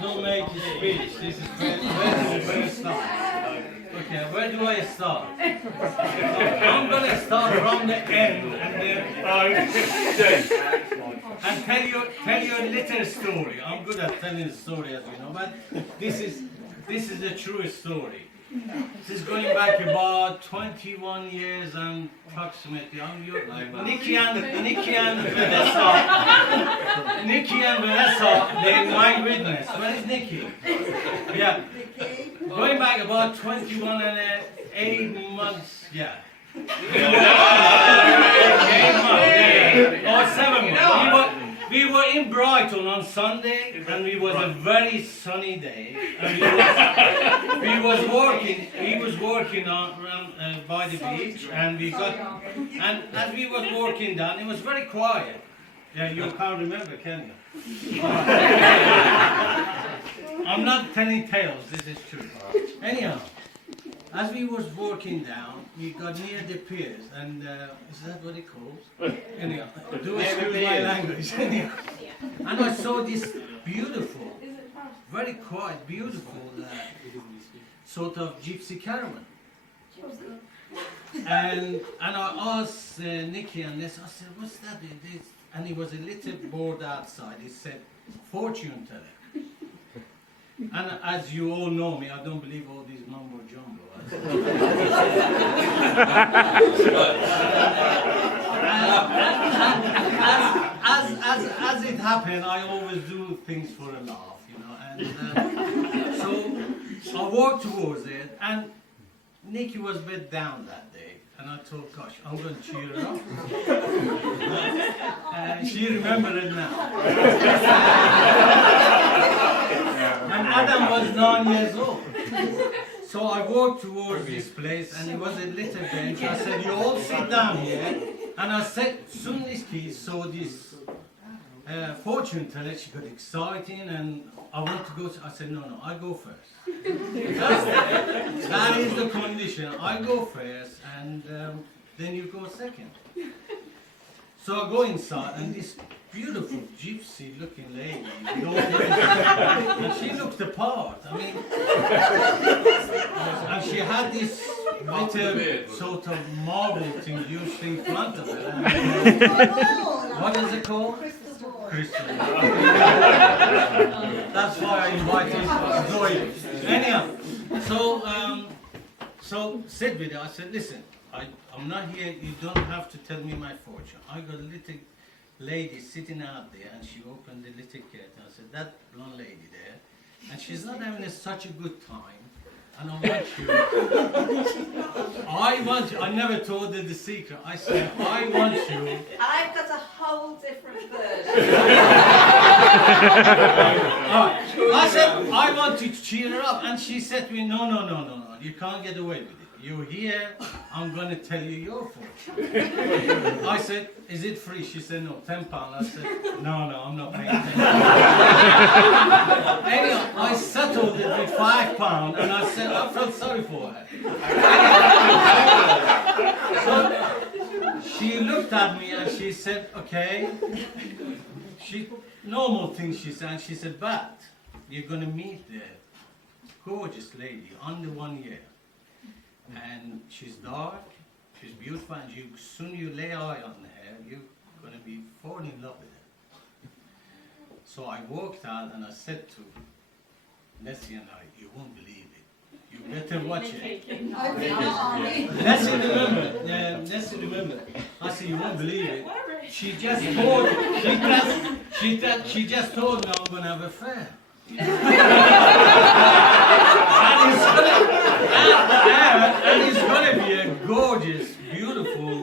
don't make a speech. This is where start. Okay, where do I start? I'm going to start from the end and tell you a little story. I'm good at telling a story, as you know, but this is the true story. This is going back about 21 years and approximately. Nikki and Vanessa, they're my witness. Where is Nikki? Yeah. Going back about 21 and 8 months, yeah. 8 months, or 7 months. We were in Brighton on Sunday, and it was a very sunny day. And we was working around by the beach, and as we was walking down, it was very quiet. Yeah, you can't remember, can you? I'm not telling tales. This is true. Anyhow, as we was walking down, we got near the piers, and is that what it calls? Anyhow, do excuse my language. Anyhow, and I saw this beautiful, very quiet, beautiful sort of gypsy caravan. And I asked Nikki and this, I said, what's that? And it was a little board outside. It said, fortune teller. And as you all know me, I don't believe all these mumbo jumbo. As it happened, I always do things for a laugh, you know. And so I walked towards it, and Nikki was a bit down that day. And I thought, gosh, I'm going to cheer her up. She remembered it now. And Adam was 9 years old. So I walked towards this place, and it was a little bench. I said, you all sit down here. And I said, soon as Nikki saw this fortune teller, she got excited, and I want to go. I said, no, I go first. That is the condition. I go first, and then you go second. So I go inside, and this beautiful gypsy-looking lady, and she looked the part. I mean, and she had this little sort of marble thing used in front of her. What is it called? Crystal. That's why I invited Zoe. Anyhow, so said with her, I said, listen, I'm not here, you don't have to tell me my fortune. I got a little lady sitting out there, and she opened the little curtain. I said, that blonde lady there, and she's not having such a good time, and I want you, I never told her the secret. I said, I want you. I've got a whole different version. I said, I want to cheer her up, and she said to me, no, you can't get away with it. You're here, I'm going to tell you your fortune. I said, is it free? She said, no, £10. I said, no, I'm not paying £10. Anyhow, I settled it with £5, and I said, I felt sorry for her. So she looked at me, and she said, okay. Normal things she said, and she said, but you're going to meet the gorgeous lady under 1 year. And she's dark, she's beautiful, and soon you lay eye on her, you're going to be falling in love with her. So I walked out, and I said to Leslie and I, you won't believe it. You better watch it. Leslie remember. I said, you won't believe it. She just told me I'm going to have an affair. And it's going to be a gorgeous, beautiful,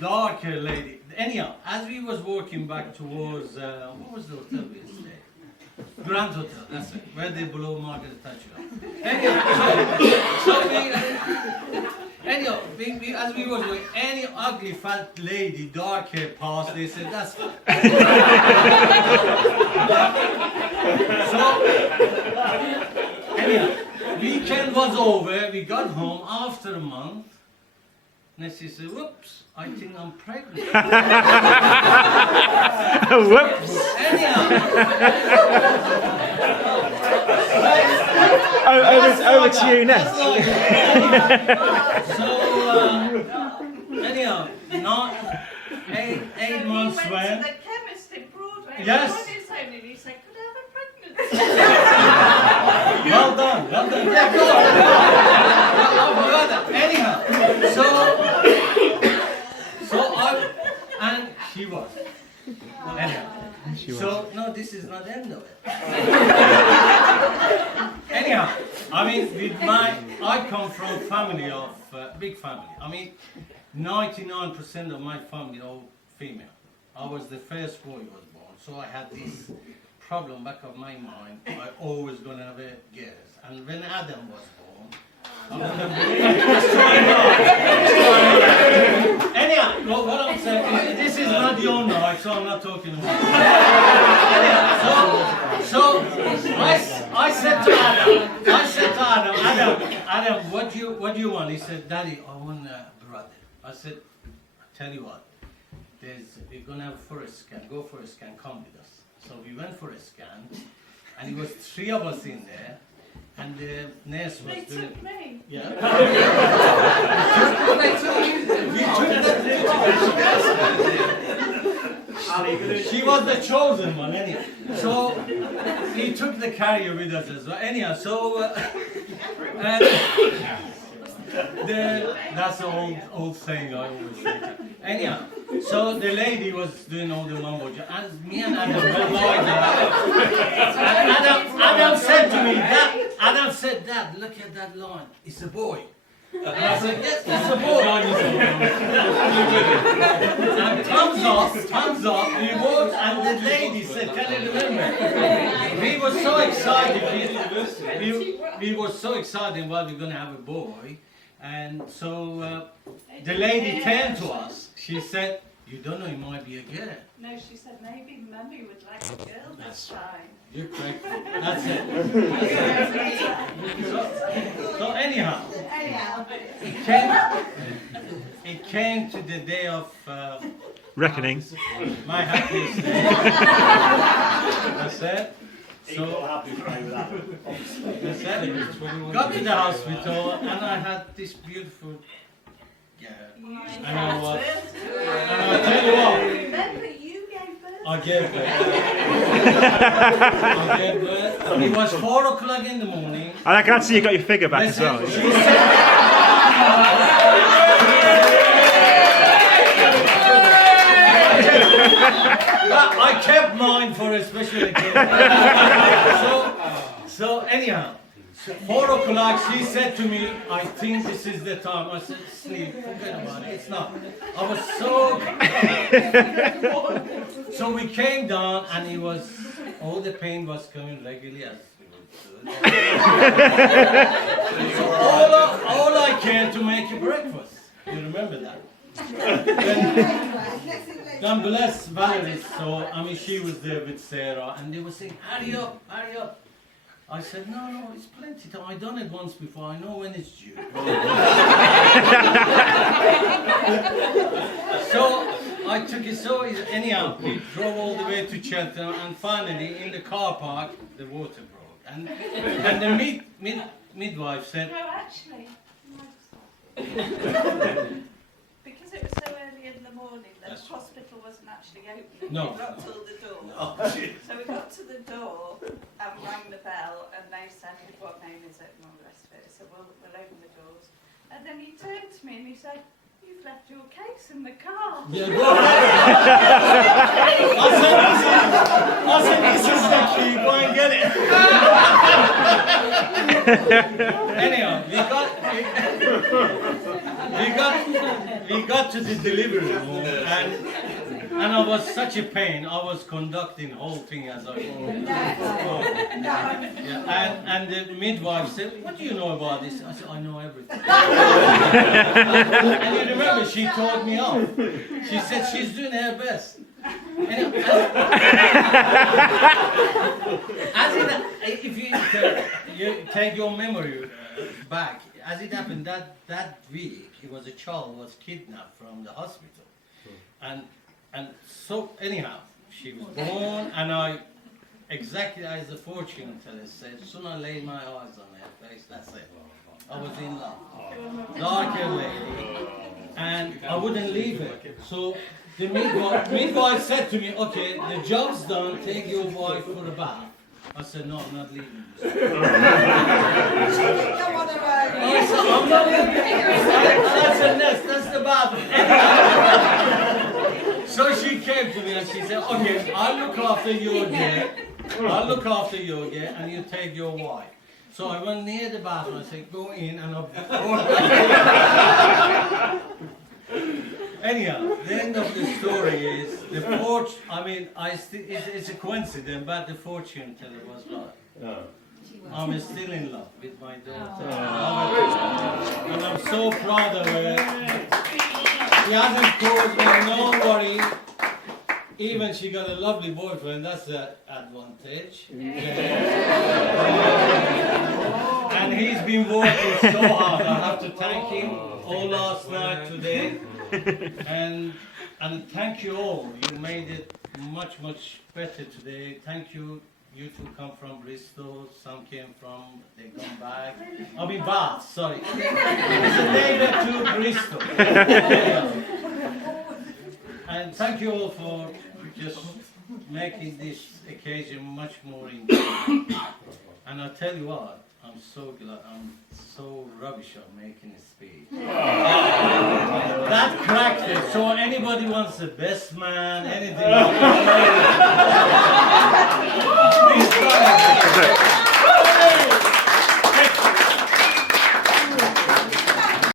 darker lady. Anyhow, as we was walking back towards, what was the hotel we stayed? Grand Hotel, that's it, where they blow Margaret Thatcher up. Anyhow, as we was walking, any ugly fat lady, dark hair passed, they said, that's fine. Anyhow, weekend was over, we got home after a month, and she said, whoops, I think I'm pregnant. Whoops. Anyhow, over to you next. So, anyhow, not 8 months he went went. to the chemist in Broadway. Yes. And his home and he said, could I have a pregnancy? Well done, well done. Yeah, go on. I forgot that. Anyhow, so and she was. Anyhow, so no, this is not the end of it. Anyhow, I mean, I come from a family of big family. I mean, 99% of my family are all female. I was the first boy who was born, so I had this problem back of my mind. I always gonna have a girls. And when Adam was born, I remember. Anyhow, what I'm saying is, this is not your night, so I'm not talking about it. Anyhow, so I said to Adam, what do you want? He said, Daddy, I want a brother. I said, I tell you what, we're gonna have for a scan. Go for a scan. Come with us. So we went for a scan, and it was 3 of us in there, and the nurse was They doing. took me. Yeah. She was the chosen one, anyhow. So he took the carrier with us as well. Anyhow, so that's the old saying I always say. Anyhow, so the lady was doing all the mumbo jumbo, and me and Adam were lying there. And Adam said to me, Adam said, Dad, look at that line. It's a boy. And I said, yes, it's a boy. And thumbs up, we walked, and the lady said, can you remember? We were so excited, we were so excited while we're going to have a boy. And so the lady turned to us, she said, you don't know, it might be a girl. No, she said, maybe Mummy would like a girl this time. You're correct. That's it. So anyhow, it came to the day of Reckoning. my happiest day. That's it. So that's it. Got to the hospital and I had this beautiful girl. And I tell you what. Remember, you gave birth. I gave birth. It was 4 o'clock in the morning. And I can see you got your figure back as well. She said, I kept mine for a special occasion. So anyhow, 4 o'clock, she said to me, I think this is the time. I said, sleep, forget about it, it's not. I was so we came down and it was, all the pain was coming regularly as it was good. So all I cared to make you breakfast. You remember that? God bless Valerie, so I mean she was there with Sarah and they were saying, hurry up, hurry up. I said, no, it's plenty time. I've done it once before. I know when it's due. So I took it so easy. Anyhow, we drove all the way to Cheltenham and finally in the car park, the water broke. And the midwife said, No, actually, because it was so early in the morning, the hospital wasn't actually open. No. We knocked till the door. oh, So we got to the door and rang the bell, and they said, what name is it, and all the rest of it. So we'll open the doors. And then he turned to me and he said, you've left your case in the car. yeah, go ahead. I said, this is the key, go and get it. Anyhow, we got to the delivery room and I was such a pain. I was conducting the whole thing as I yeah, and the midwife said, what do you know about this? I said, I know everything. And you remember, she told me off. She said she's doing her best. And if you take your memory back, as it happened that week, it was a child was kidnapped from the hospital, and so anyhow, she was born, and exactly as the fortune teller said, soon I laid my eyes on her face, that's it. I was in love. Dark-haired lady. And I wouldn't leave her. So the midwife said to me, okay, the job's done, take your wife for a bath. I said, no, I'm not leaving you. I said, I'm not leaving you. That's a nest, that's the bathroom. So she came to me and she said, okay, I'll look after your gear, and you take your wife. So I went near the bathroom, I said, go in, and I'll... Anyhow, the end of the story is, the it's a coincidence, but the fortune teller was right. I'm still in love with my daughter. And I'm so proud of her. She hasn't caused me no worry. Even she got a lovely boyfriend, that's an advantage. And he's been working so hard. I have to thank him all last night, today. And thank you all. You made it much, much better today. Thank you. You two come from Bristol, some came from, they come back. I mean Bath, sorry. It's a neighbor to Bristol. And thank you all for just making this occasion much more enjoyable. And I'll tell you what, I'm so glad, I'm so rubbish at making a speech. That cracked it. So anybody wants the best man, anything like that. Please go ahead.